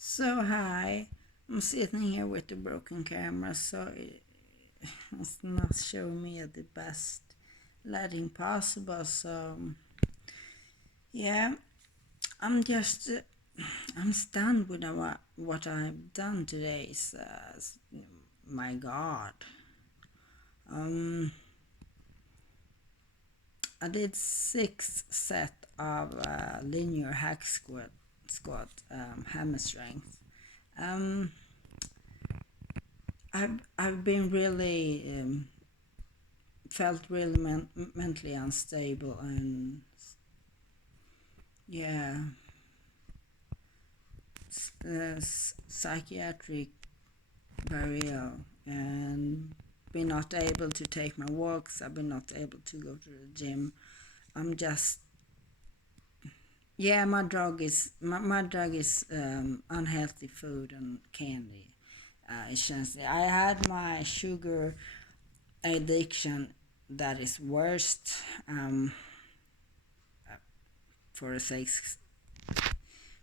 So hi, I'm sitting here with the broken camera, so it's not showing me the best lighting possible. So yeah, I'm just I'm stunned with what I've done today. My God, um, I did 6 set of linear hack squat hammer strength. Um, I've been really felt really mentally unstable and yeah, psychiatric very ill and been not able to take my walks. I've been not able to go to the gym. I'm just my drug is unhealthy food and candy. Essentially, I had my sugar addiction that is worst. For the sake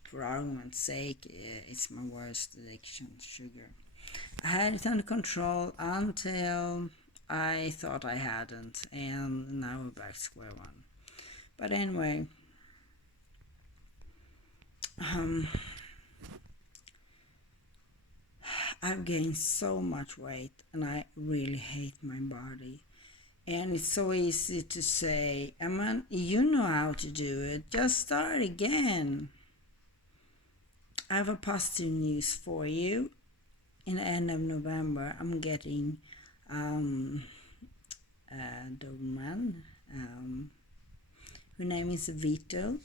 For argument's sake, it's my worst addiction, sugar. I had it under control until I thought I hadn't, and now we're back to square one. But anyway, um, I've gained so much weight, and I really hate my body. And it's so easy to say, "Aman, you know how to do it. Just start again." I have a positive news for you. In the end of November, I'm getting a Doberman. Her name is Vito,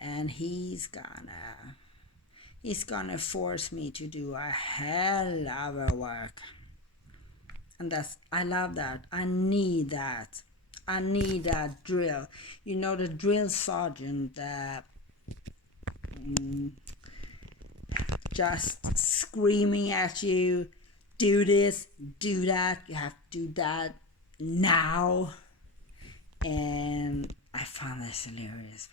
and he's gonna force me to do a hell of a work, and I love that. I need that. I need that drill. You know, the drill sergeant just screaming at you, do this, do that, you have to do that now. And I found this hilarious.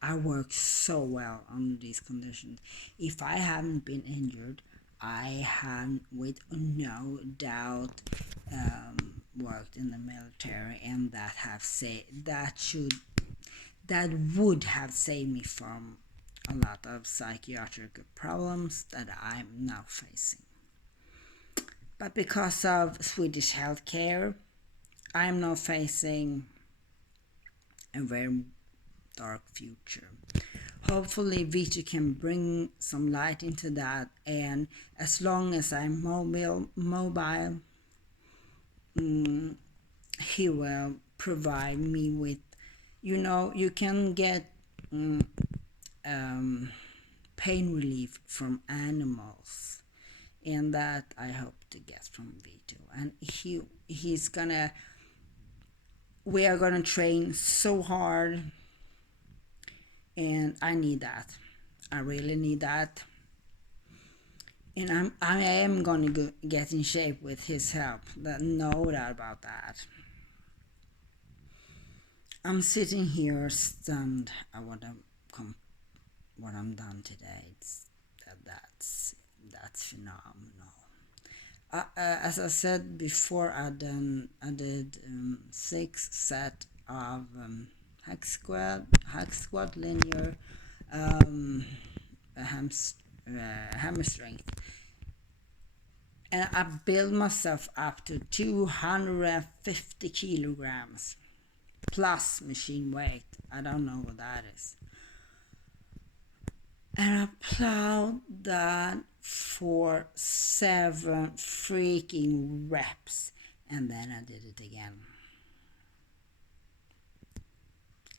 I work so well under these conditions. If I haven't been injured, I have, with no doubt, worked in the military, and that would have saved me from a lot of psychiatric problems that I'm now facing. But because of Swedish healthcare, I'm now facing a very dark future. Hopefully, Vito can bring some light into that, and as long as I'm mobile, he will provide me with, you can get pain relief from animals, and that I hope to get from Vito. And he's gonna we are gonna train so hard, and I need that. I really need that, and I am gonna get in shape with his help. No doubt about that. I'm sitting here stunned at what I'm done today. That's phenomenal. As I said before, I did 6 set of hack squat linear hammer strength, and I built myself up to 250 kilograms plus machine weight. I don't know what that is. And I plowed that for 7 freaking reps, and then I did it again.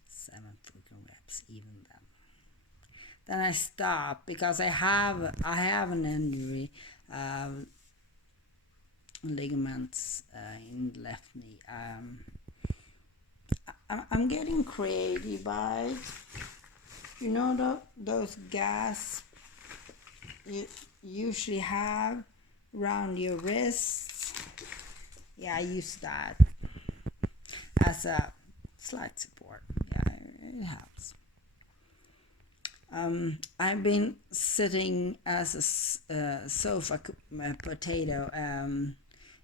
7 freaking reps, even then. Then I stopped because I have an injury, ligaments in the left knee. I'm getting creative by it. You know those gas you usually have around your wrists? Yeah, I use that as a slight support. Yeah, it helps. I've been sitting as a sofa potato,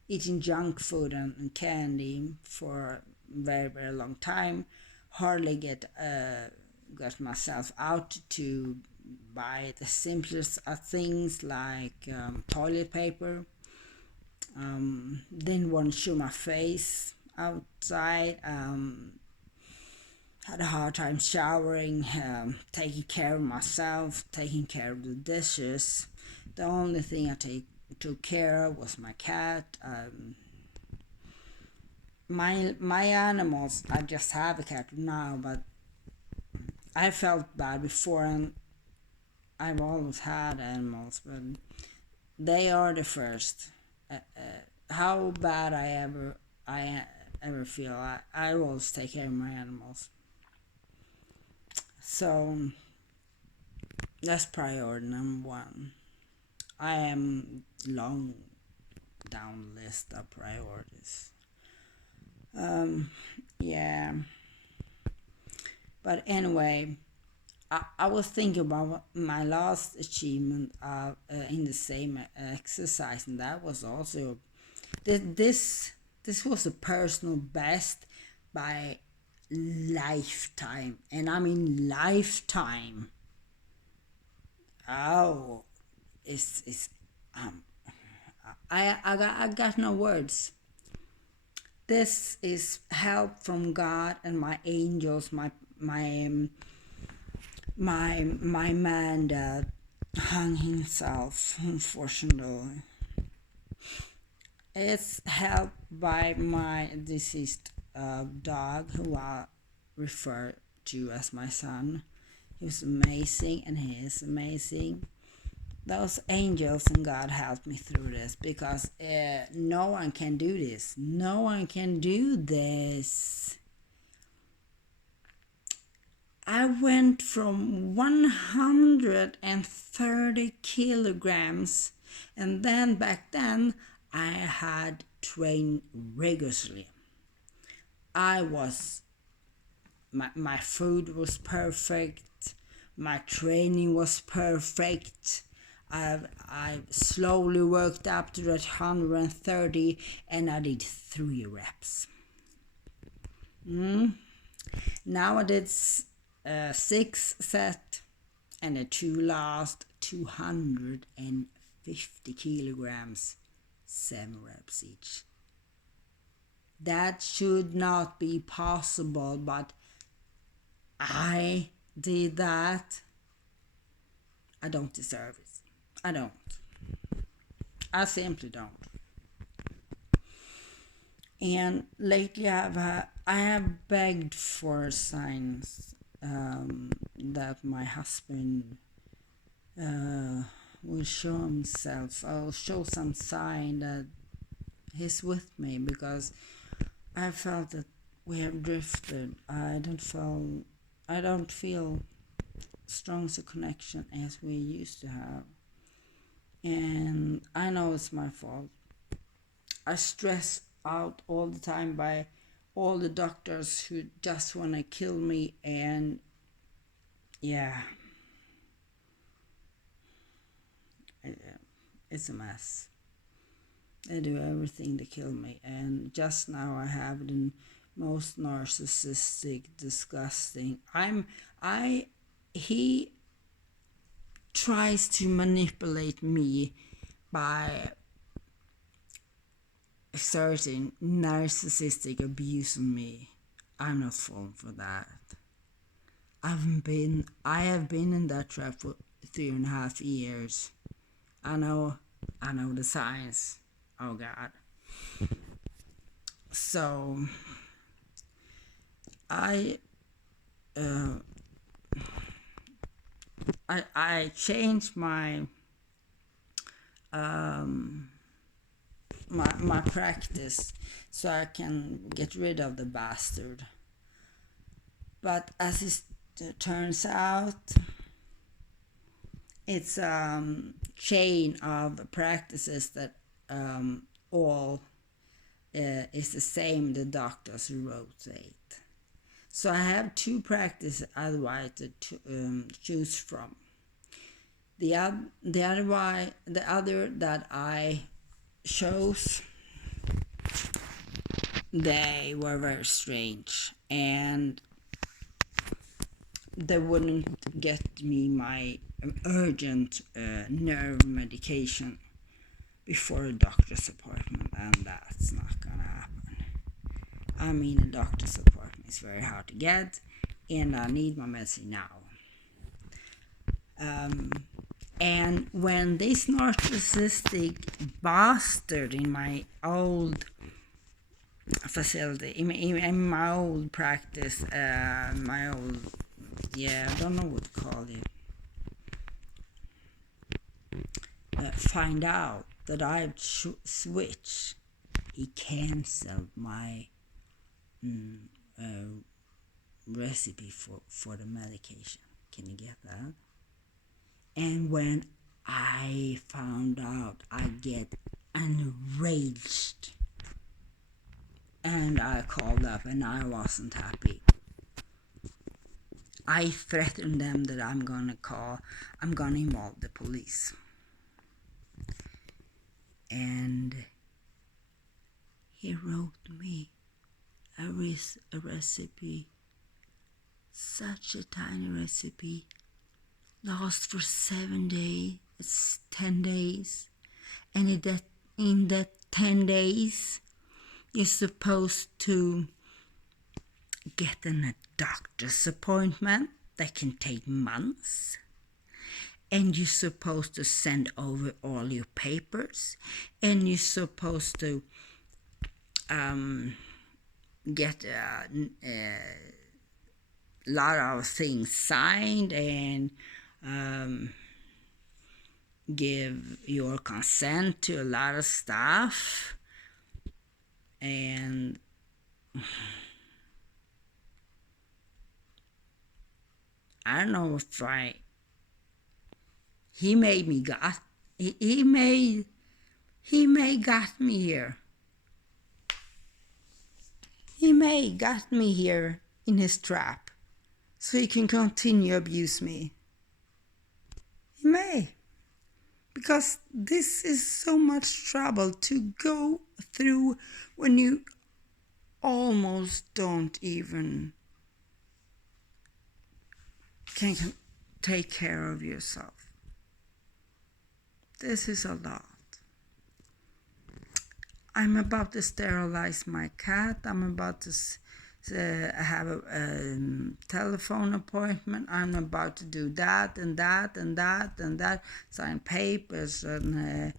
eating junk food and candy for a very, very long time. Hardly got myself out to buy the simplest of things like toilet paper. Didn't want to show my face outside. Had a hard time showering, taking care of myself, taking care of the dishes. The only thing I took care of was my cat. My animals, I just have a cat now, but I felt bad before, and I've always had animals, but they are the first. How bad I ever feel, I always take care of my animals. So that's priority number one. I am long down list of priorities. Yeah. But anyway, I was thinking about my last achievement in the same exercise, and that was also this was a personal best by lifetime, and I mean lifetime. Oh, it's I got no words. This is help from God and my angels, my man that hung himself, unfortunately. It's helped by my deceased dog, who I refer to as my son. He was amazing, and he is amazing. Those angels and God helped me through this, because no one can do this. No one can do this. I went from 130 kilograms, and then back then I had trained rigorously. My food was perfect, my training was perfect. I slowly worked up to that 130, and I did 3 reps. Now I did 6 set, and the 2 last 250 kilograms, 7 reps each. That should not be possible, but I did that. I don't deserve it. I don't. I simply don't. And lately I have begged for signs that my husband will show himself. I'll show some sign that he's with me, because I felt that we have drifted. I don't feel strong as a connection as we used to have. And I know it's my fault. I stress out all the time by all the doctors who just want to kill me, and yeah, it's a mess. They do everything to kill me, and just now I have the most narcissistic, disgusting. He tries to manipulate me by exerting narcissistic abuse on me. I'm not falling for that. I have been in that trap for 3.5 years. I know the signs. Oh God. So I changed my my practice so I can get rid of the bastard. But as it turns out, it's a chain of practices that all is the same. The doctors rotate. So I have two practices otherwise to choose from. The other that I chose, they were very strange, and they wouldn't get me my urgent nerve medication before a doctor's appointment, and that's not gonna happen. I mean, a doctor's appointment is very hard to get, and I need my medicine now. And when this narcissistic bastard in my old facility, in my old practice, I don't know what to call it, find out that I've switched, he canceled my recipe for the medication. Can you get that? And when I found out, I get enraged. And I called up and I wasn't happy. I threatened them that I'm gonna involve the police. And he wrote me a recipe, such a tiny recipe, lasts for 7 days, it's 10 days, and in that 10 days, you're supposed to get a doctor's appointment that can take months, and you're supposed to send over all your papers, and you're supposed to get a lot of things signed and give your consent to a lot of stuff. And I don't know if he may got me here. He may got me here in his trap so he can continue abuse me. He may. Because this is so much trouble to go through when you almost don't even can take care of yourself. This is a lot. I'm about to sterilize my cat. I'm about to have a telephone appointment. I'm about to do that and that and that and that. Sign papers, and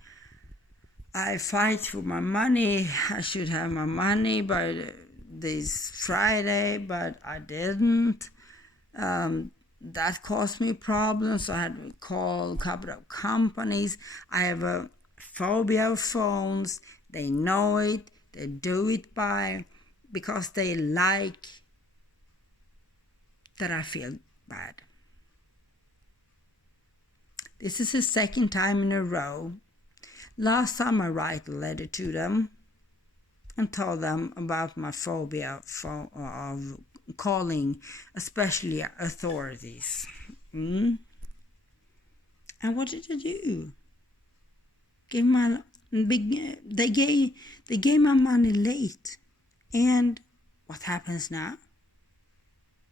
I fight for my money. I should have my money by this Friday, but I didn't. That caused me problems, so I had to call a couple of companies. I have a phobia of phones. They know it. They do it because they like that I feel bad. This is the second time in a row. Last time I write a letter to them and told them about my phobia of calling, especially authorities. And what did I do? They gave my money late, and what happens now?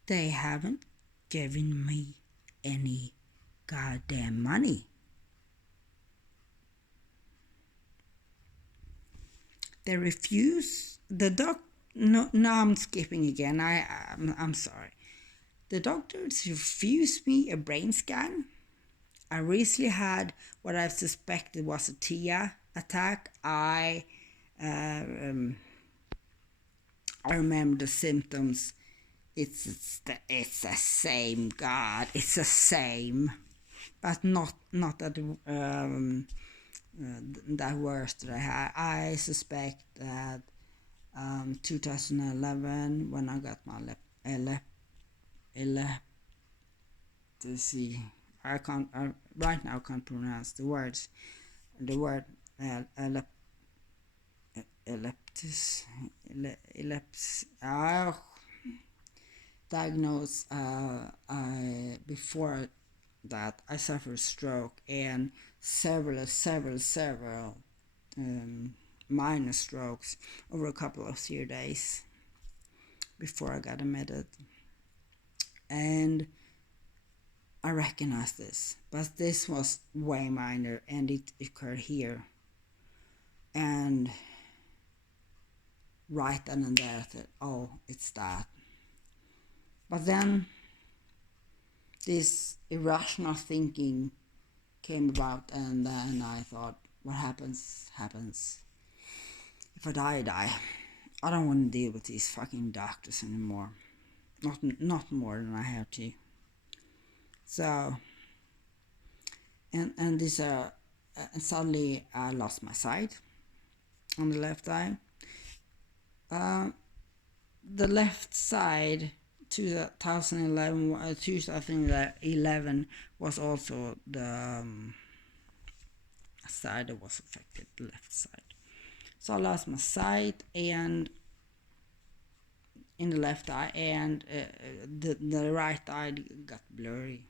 They haven't given me any goddamn money. They refuse. No, I'm skipping again. I'm sorry. The doctors refused me a brain scan. I recently had what I suspected was a TIA attack. I remember the symptoms. It's the same. God, it's the same, but not that that worst that I had. I suspect that 2011 when I got my epilepsy. I can't right now. I can't pronounce the words. The word epilepsy. diagnosed before that I suffered a stroke and several minor strokes over a couple of 3 days before I got admitted. And I recognized this, but this was way minor and it occurred here. And right then and there I thought, oh, it's that. But then this irrational thinking came about, and then I thought, what happens, happens. If I die, I die. I don't want to deal with these fucking doctors anymore. Not more than I have to. So, and this and suddenly I lost my sight on the left eye. The left side 2011 was also the side that was affected, the left side. So I lost my sight and in the left eye, and the right eye got blurry.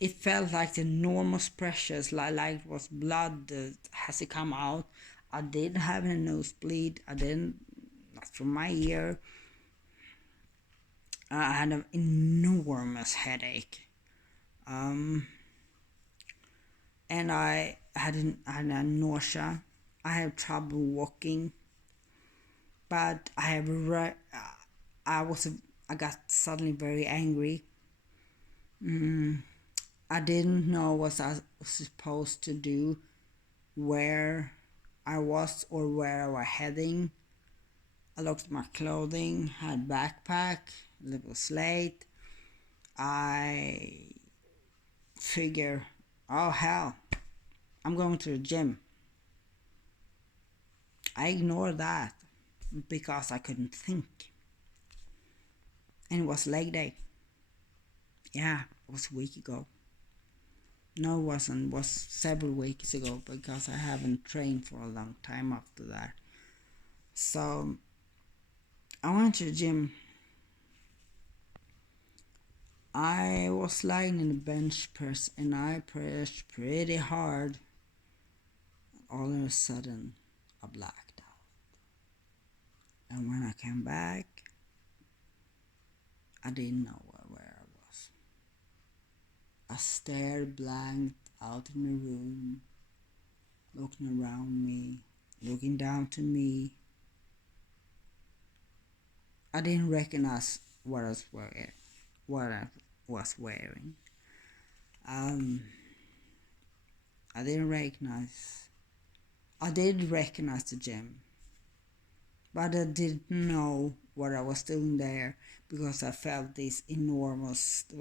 It felt like the enormous pressures, like it was blood that has to come out. I did have a nosebleed. I didn't, not from my ear. I had an enormous headache. And I had a nausea. I have trouble walking. But I got suddenly very angry. I didn't know what I was supposed to do, where I was or where I was heading. I looked at my clothing, had backpack, it was late. I figure, oh hell, I'm going to the gym. I ignored that because I couldn't think. And it was leg day. Yeah, it was a week ago. No, it wasn't. It was several weeks ago because I haven't trained for a long time after that. So I went to the gym. I was lying in the bench press and I pressed pretty hard. All of a sudden, I blacked out. And when I came back, I didn't know where I was. I stared blanked out in the room, looking around me, looking down to me. I didn't recognize what I was wearing. I did recognize the gym, but I didn't know what I was doing there because I felt there was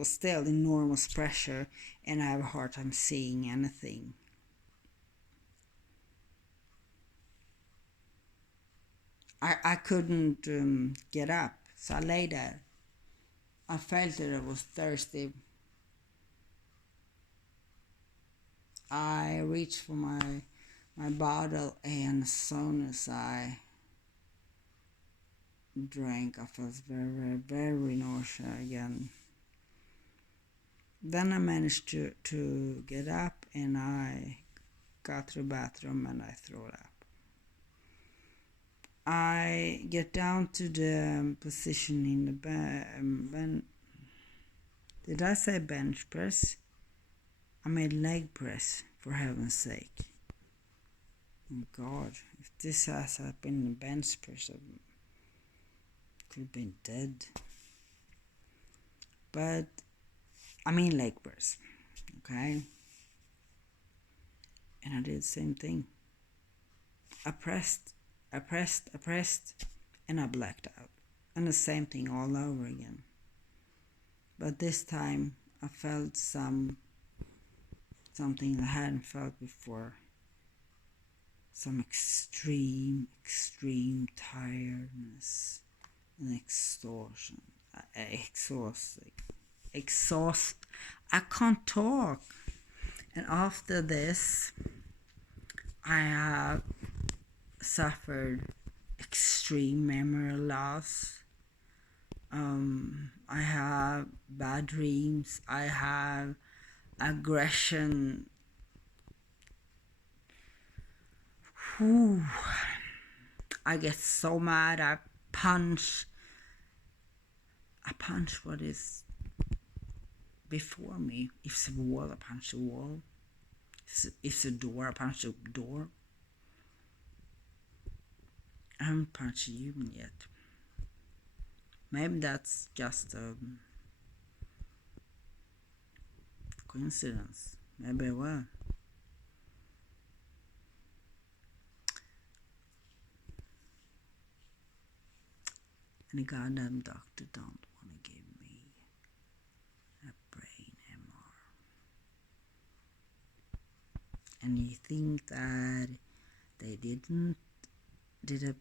still enormous pressure and I have a hard time seeing anything. I couldn't get up, so I lay there. I felt that I was thirsty. I reached for my bottle, and as soon as I drank, I felt very nauseous again. Then I managed to get up, and I got to the bathroom and I threw it up. I get down to the position in the did I say bench press? I made leg press, for heaven's sake. Oh God, if this has happened in the bench press, I could have been dead. But I mean leg press, okay? And I did the same thing. I pressed, and I blacked out. And the same thing all over again. But this time I felt something I hadn't felt before. Some extreme tiredness and exhaustion. I can't talk. And after this, I have suffered extreme memory loss. I have bad dreams. I have aggression. Whew. I get so mad. Punch. I punch what is before me. If it's a wall, I punch the wall. If it's a door, I punch the door. I haven't punched a human yet. Maybe that's just a coincidence. Maybe I will. And the goddamn doctor don't want to give me a brain MR. And you think that they didn't did a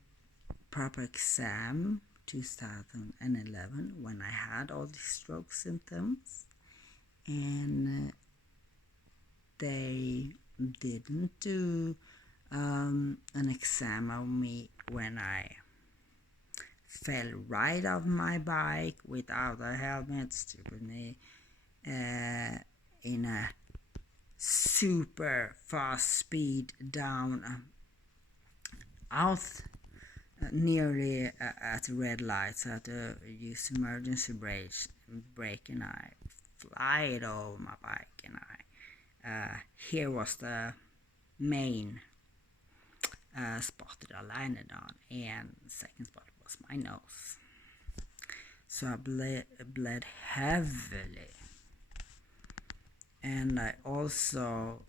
proper exam 2011 when I had all the stroke symptoms, and they didn't do an exam of me when I fell right off my bike without a helmet, stupidly, in a super fast speed down out nearly at red lights. I had to use emergency brake, and I fly it over my bike, and here was the main spot that I landed on, and the second spot was my nose. So I bled heavily, and I also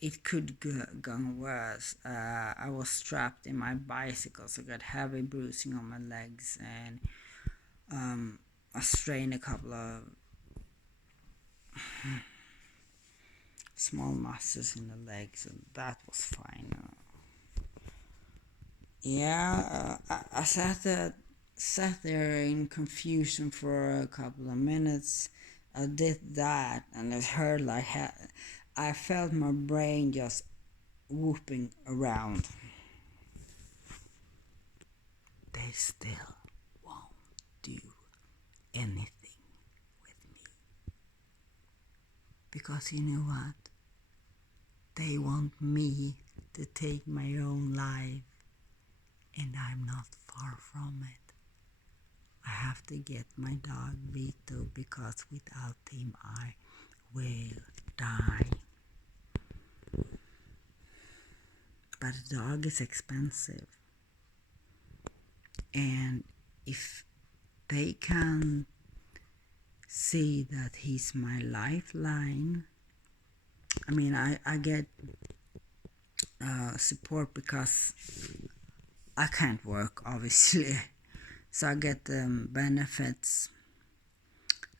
it could go worse. I was strapped in my bicycle, so I got heavy bruising on my legs, and I strained a couple of small muscles in the legs, and that was fine. I sat there in confusion for a couple of minutes. I did that, and it hurt like hell. I felt my brain just whooping around. They still won't do anything with me. Because you know what? They want me to take my own life, and I'm not far from it. I have to get my dog Vito, because without him I will die. But a dog is expensive, and if they can see that he's my lifeline, I mean, I get support because I can't work, obviously, so I get benefits,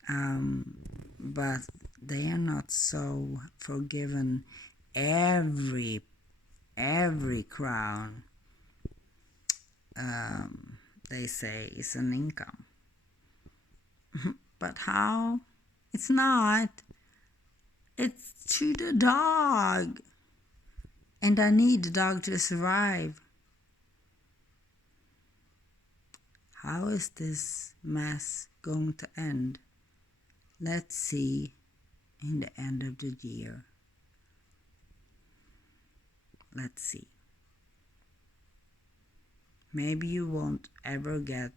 but they are not so forgiven. Every crown, they say, is an income. But how? It's not. It's to the dog, and I need the dog to survive. How is this mess going to end? Let's see in the end of the year. Let's see. Maybe you won't ever get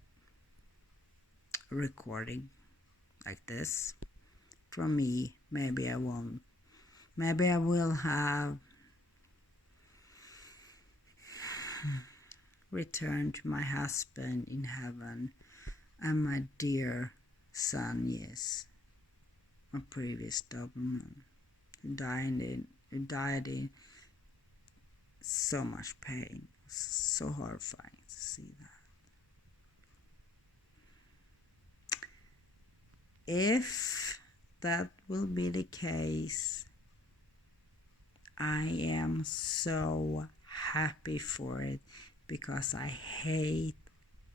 a recording like this from me. Maybe I won't. Maybe I will have returned to my husband in heaven and my dear son, yes, my previous Doberman, who died in so much pain. It was so horrifying to see that. If that will be the case, I am so happy for it, because I hate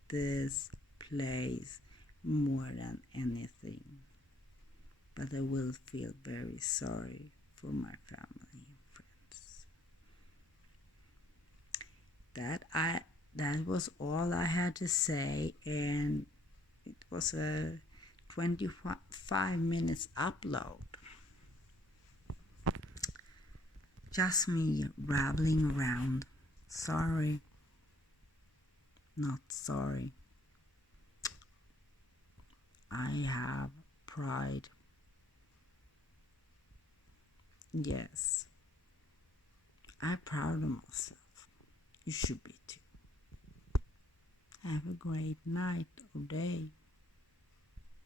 this place more than anything. But I will feel very sorry for my family and friends. that I that was all I had to say, and it was a 25 minutes upload. Just me rambling around. Sorry, not sorry. I have pride. Yes, I'm proud of myself. You should be too. Have a great night or day.